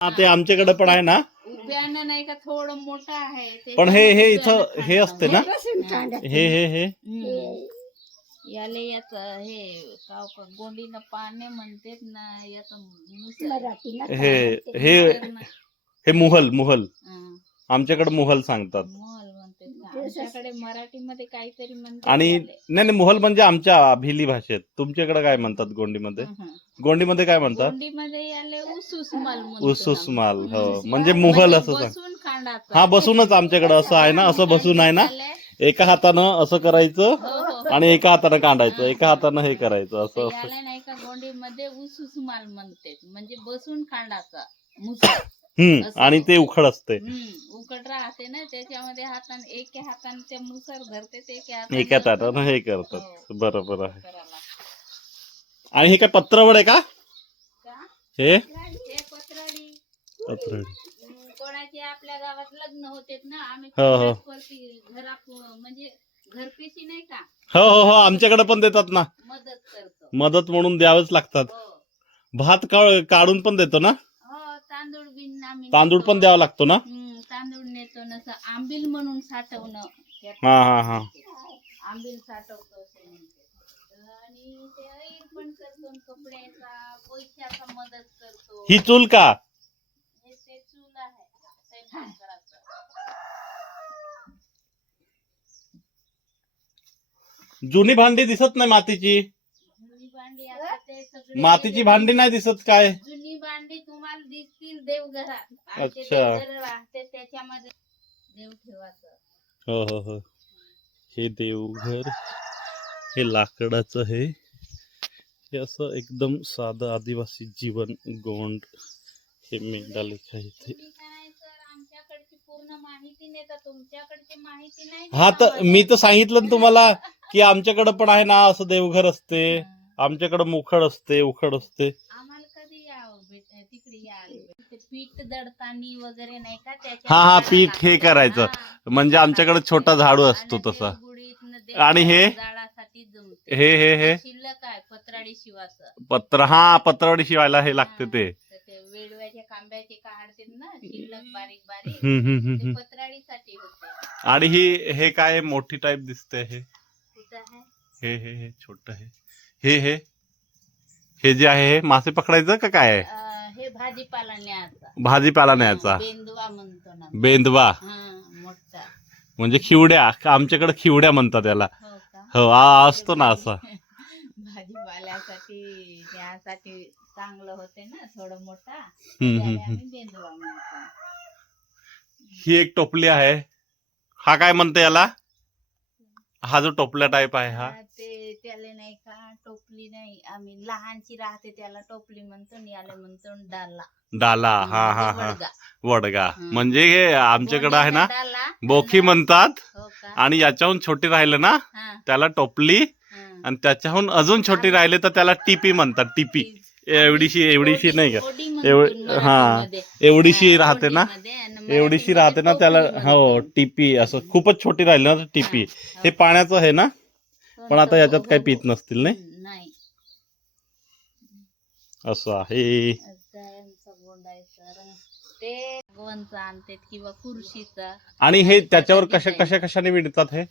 हा ते आमच्याकडे पण आहे ना. उभ्यानं नाही का थोडं मोठं आहे पण हे इथं हे असते ना. हे याले याच हे गोंडीनं पाने म्हणतात ना याच हे हे हे मुहल मुहल आमच्याकडे मुहल सांगतात. मोहल म्हणतात आमच्याकडे मराठीमध्ये काहीतरी म्हणतात. आणि नाही नाही मुहल म्हणजे आमच्या भिली भाषेत. तुमच्याकडे काय म्हणतात गोंडीमध्ये? गोंडीमध्ये काय म्हणतात? गोंडीमध्ये याले उसुसमाल उसुसमाल. हो म्हणजे मुहल असं सांग. बसून खांडाचं. हा बसूनच आमच्याकडे असं आहे ना. असं बसून आहे ना. एका हातानं असं करायचं आणि एका हातानं काढायचं, एका हातानं हे करायचं असं असं. याला नाही का गोंडीमध्ये उसुसमाल म्हणतात म्हणजे बसून खांडाचा मुसळ. आणि ते उखड असते. उकड राहते ना त्याच्यामध्ये हाताने एका हाताने ते मुसळ धरते ते एका हातानं हे करतात. बरोबर आहे. आणि हे काय पत्रवड आहे का? हे पत्राडी पत्रवड. कोणाचे आपल्या गावात लग्न होते ना आम्ही घरा म्हणजे घरपेशी नाही का. हो हो हो आमच्याकडे पण देतात ना. मदत करतो. मदत म्हणून द्यावेच लागतात. भात काढून पण देतो ना. तांदूळ बिन आम्ही तांदूळ पण द्यावा लागतो ना. तांदूळ नेतो ना आंबील म्हणून साठवणं. हा हा हा आंबील साठवतो आणि ते ऐर पण करतो कपड्याचा पैशाचा मदत करतो. ही चूल का? ते चूल आहे. जुनी भांडी दिसत नाही मातीची. जुनी भांडी आता ते सगळे मातीची भांडी नाही दिसत काय? जुनी भांडी तुम्हाला दिसतील देवघरात. अच्छा राहते त्याच्यामध्ये देव ठेवायचं. हो हो हो हे देवघर हे लाकडाचं हे असं एकदम साधं आदिवासी जीवन गोंड. हे मेंढालेखा इथे. आमच्याकडची पूर्ण माहिती नाही तर तुमच्याकडची माहिती नाही. हा तर मी तर सांगितलं ना तुम्हाला की आमच्याकडे पण आहे ना असं देवघर असते. आमच्याकडे मुखड असते उखड असते. आम्हाला कधी यावं तिकडे यायला पीठ दडतानी वगैरे नाही का त्याच्या. हा हा पीठ हे करायचं म्हणजे आमच्याकडे छोटा झाडू असतो तसा. आणि हे हे हे हे शिल्लक आहे पत्राडी शिवाचं. पत्र हा पत्रवाडी शिवायला हे लागते ते. वेडव्याच्या कांब्याचे काढते ना शिल्लक बारीक बारीक पत्राडीसाठी होते. आणि ही हे काय मोठी टाईप दिसते हे. हे हे हे छोट आहे. हे हे जे आहे हे मासे पकडायचं का काय आहे? हे भाजीपाला न्यायचा. भाजीपाला न्यायचा. बेंदवा म्हणतो ना. बेंदवा मोठा म्हणजे खिवड्या. आमच्याकडे खिवड्या म्हणतात त्याला. हो असतो ना असा. भाजीपाल्यासाठी त्यासाठी चांगलं होते ना थोडं मोठा. बेंदवा म्हणतो. ही एक टोपली आहे. हा काय म्हणते याला? हा जो टोपल्या टाईप आहे हा ते त्याला नाही का टोपली नाही आम्ही लहानची राहते त्याला टोपली म्हणतो. याला म्हणतो डाला. डाला हा हा हा वडगा. म्हणजे हे आमच्याकडे आहे ना बोखी म्हणतात. आणि याच्याहून छोटी राहिले ना त्याला टोपली. आणि त्याच्याहून अजून छोटी राहिले तर त्याला टिपी म्हणतात. टिपी एवढीशी नाही का. हा एवढीशी राहते ना. एवढीशी राहते ना त्याला. हो टिपी. असं खूपच छोटी राहिली ना टिपी. हे पाण्याचं आहे ना. पण आता याच्यात काही पित नसतील नाही. असं आहे. ते गोवंचा आणतात किंवा कुर्शीचा. आणि हे त्याच्यावर कशाने विणतात हे?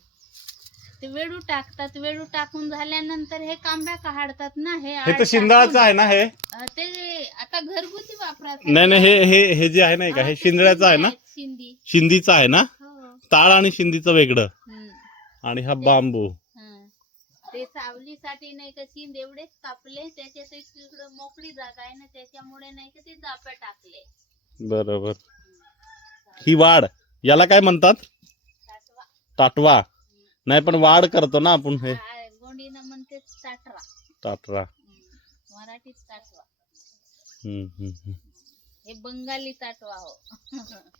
ते वेळू टाकतात. वेळू टाकून झाल्यानंतर हे कांब्या काढतात ना. हे तर शिंदळाचं आहे ना. हे ते आता घरगुती वापरात. नाही नाही हे जे आहे ना का हे शिंदळ्याचं आहे ना. शिंदीचं आहे ना. ताळ आणि शिंदीचं वेगळं. आणि हा बांबू. ते सावलीसाठी नाही का शिंद एवढेच कापले. त्याच्यात तिकडं मोकळी जागा आहे ना त्याच्यामुळे नाही का ते जाप्या टाकले. बरोबर. ही वाड याला काय म्हणतात? टाटवा. नाही पण वाड करतो ना आपण. हे गोंडीनं म्हणते टाटरा. टाटरा मराठीत टाटवा. हे बंगाली टाटवा हो.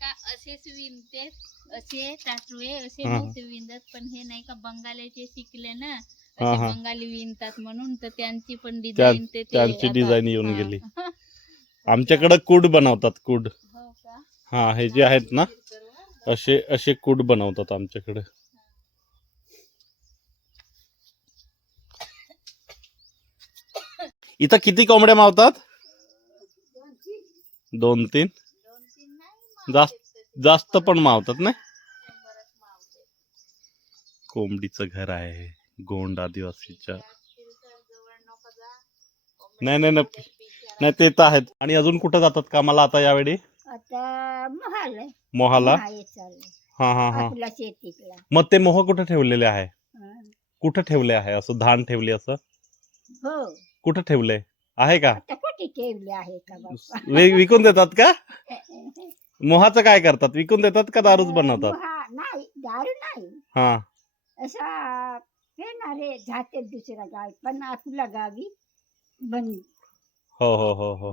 का असेच विणते असे टाटवे असे नव्हते विणत. पण हे नाही का बंगालीचे शिकले ना. बंगाली विणतात म्हणून तर त्यांची पण डिझाईन त्यांची डिझाईन येऊन गेली. आमच्याकडे कूड बनवतात. कूड. हा हे जे आहेत ना असे कूड बनवतात आमच्याकडे. इथं किती कोंबड्या मावतात? 2-3 2-3 नाही जास्त मावतात. जास्त पण मावतात ना. 100च मावते. कोंबडीचं घर आहे गोंड आदिवासीच्या. जवळ नको जा. नाही नाही नाही नाही, ते तर आहेत. आणि अजून कुठं जातात कामाला आता यावेळी? आता महाल आहे. मोहाला. आहे चाललंय. हा हा हा. आपला शेतीतला. मग ते मोह कुठे ठेवलेले आहे? हं. कुठे ठेवले आहे? असं धान ठेवली असं हो कुठे ठेवले आहे का? आता कुठे ठेवले आहे का बाप्पा? विकून देतात का? मोहाचं काय करतात? विकून देतात का दारूच बनवतात? नाही दारू नाही. हा असा येणारे जाते दुसऱ्या गावी पण आपल्या गावी बन हो हो हो हो.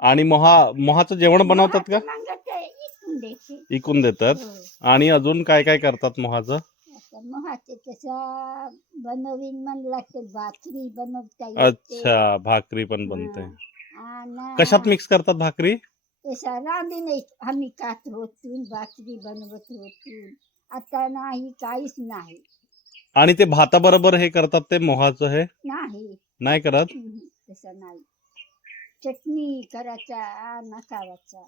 आणि मोहाचं जेवण बनवतात का? मग ते इकून द्यायचे. विकून देतात. हो. आणि अजून काय काय करतात मोहाचं? आता मोहाचे तसा बनवीन म्हणलं तर भाकरी बनवता येते. अच्छा, भाकरी पण बनते. आणि कशात मिक्स करतात भाकरी? तसा रांधी नाही आम्ही खात होतो, भाकरी बनवत होतो. आता नाही काहीच नाही. आणि ते भाताबरोबर हे करतात ते मोहाचं हे नाही नाही करत? तसं नाही. चटणी करायचा नकावाचा.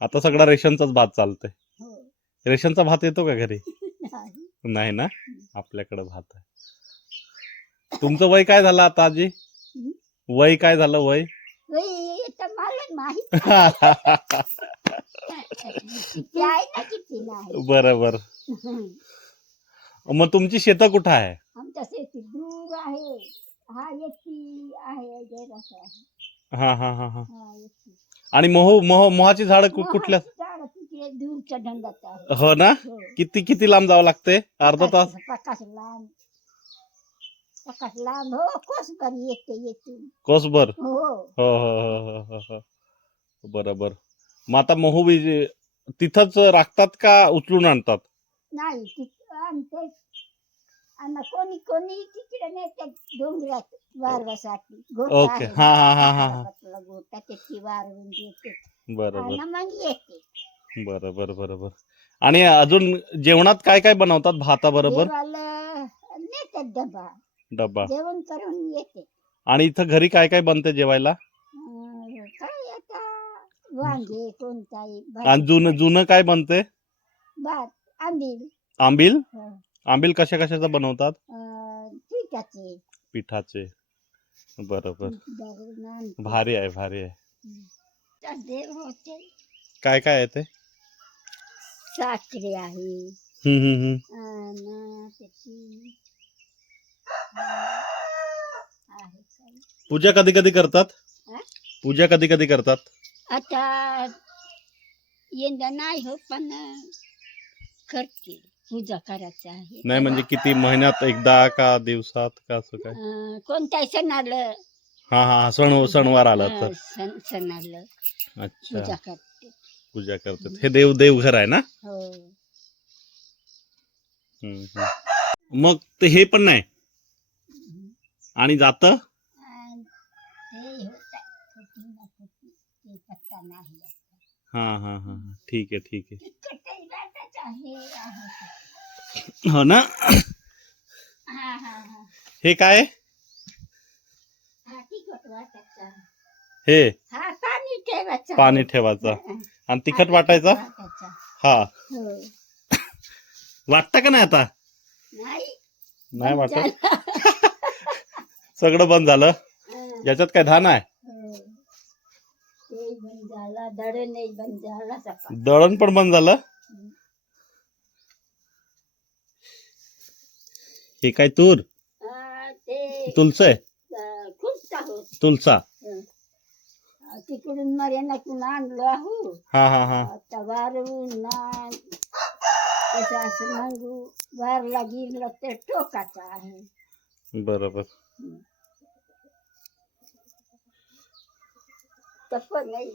आता सगळा रेशनचाच भात चालतंय. हो. रेशनचा भात येतो का घरी? नाही. नाही ना, आपल्याकडे भात आहे. तुमचं वय काय झालं आता आजी? वय काय झालं वय? हे तर मला माहित किती आहे ना किती नाही. बरोबर. मग तुमची शेतं कुठं आहे? आमच्या शेती दूर आहे. हा येती आहे जरासा आहे. हा हा हा हा. हा येती. आणि मोहाची झाड कुठल्या? झाड तिकडे दूरच्या ढंगात आहे. हो ना. हो. किती लांब जावं लागते? अर्धा तास? प्रकाश लांब हो कोसभर येते. कोसभर? हो हो हो हो हो हो. बरोबर. मग आता मोहू तिथंच राखतात का उचलून आणतात? नाही आणते. आणि कोणी तिकडे नेतात डोंगरात वारवासाठी. ओके. हा हा हा हा. गोटा त्याची वारवून देते बरोबर आणि मग येते. बरोबर बरोबर. आणि अजून जेवणात काय काय बनवतात भाताबरोबर? देवाला नेतात डबा. डब्बा. जेवण करून येते. आणि इथं घरी काय काय बनते जेवायला? काय आता वांगे कोणताही आणि जुनं काय बनते? भात आंबील. आंबील? आंबील कशाचं बनवतात? पिठाचे. पिठाचे. बरोबर. दळून भारी आहे. देव होते. काय आहे ते? सासरे आहे. हम्म. आणि त्याची पूजा कधी करतात? हा? पूजा कधी करतात? आता यंदा नाही हो पण करते. पूजा करायची आहे. नाही म्हणजे किती महिन्यात एकदा का दिवसात का असं काय? कोणत्याही सणाला. हा सणवार आला तर. सण आलं. अच्छा, पूजा करते. पूजा करतात. हे देवघर आहे ना? हो. मग ते हे पण नाही आणि जात हा ठीक आहे. हो ना. हे काय? हे पाणी ठेवायचं आणि तिखट वाटायचा. हा वाटतं का नाही आता? नाही वाटत. सगळं बंद झालं. याच्यात काय धान आहे? दळण पण बंद झालं. हे काय तूर? तुलसा आहे. तुलसा. तिकडून मर्यादातून आणलो आहो. आता वारवून असं मग वारला गिरलं तर टोकाचा आहे. बरोबर. तसं नाही.